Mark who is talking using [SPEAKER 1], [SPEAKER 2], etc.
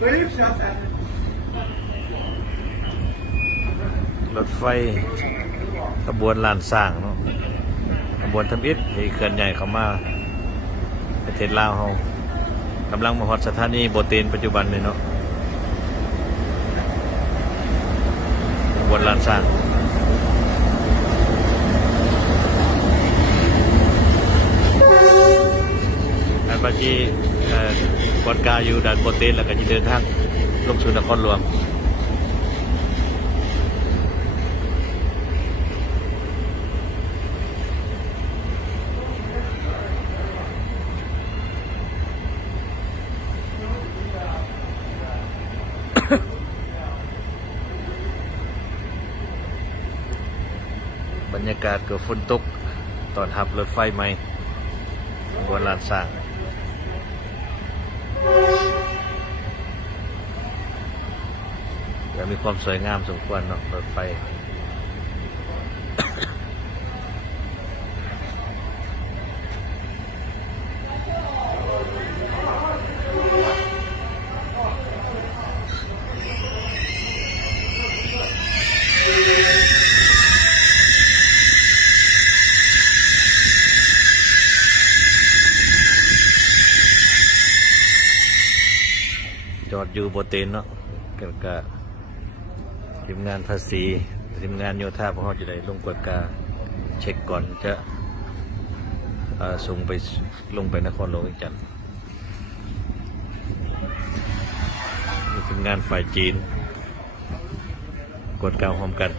[SPEAKER 1] Böyle bir şey zaten.
[SPEAKER 2] รถไฟขบวนลานสร้างเนาะขบวนทำอิฐที่เคลื่อนใหญ่เข้ามาประเทศลาวเฮากำลังมาฮอดสถานีโบเตนปัจจุบันนี่เนาะขบวนลานสร้าง อันปัจจุเอ่กอนกาอยู่ด่านโบเตนแล้วก็จะเดินทางลงสู่นครหลวงบรรยากาศเก็ฝนตกตอนหับรถไฟใหม่บนลานสร้าง มีความสวยงามสมควรเนาะรถไฟ จอดอยู่บนเต็นเนาะเกี่ยวกับทีมงานภาษีทีมงานโยธาพวกเขาจะได้ลงกวดกาเช็คก่อนจะส่งไปลงไปนครหลวงอีกจันทร์มีมงานฝ่ายจีนกดกาพร้อมกัน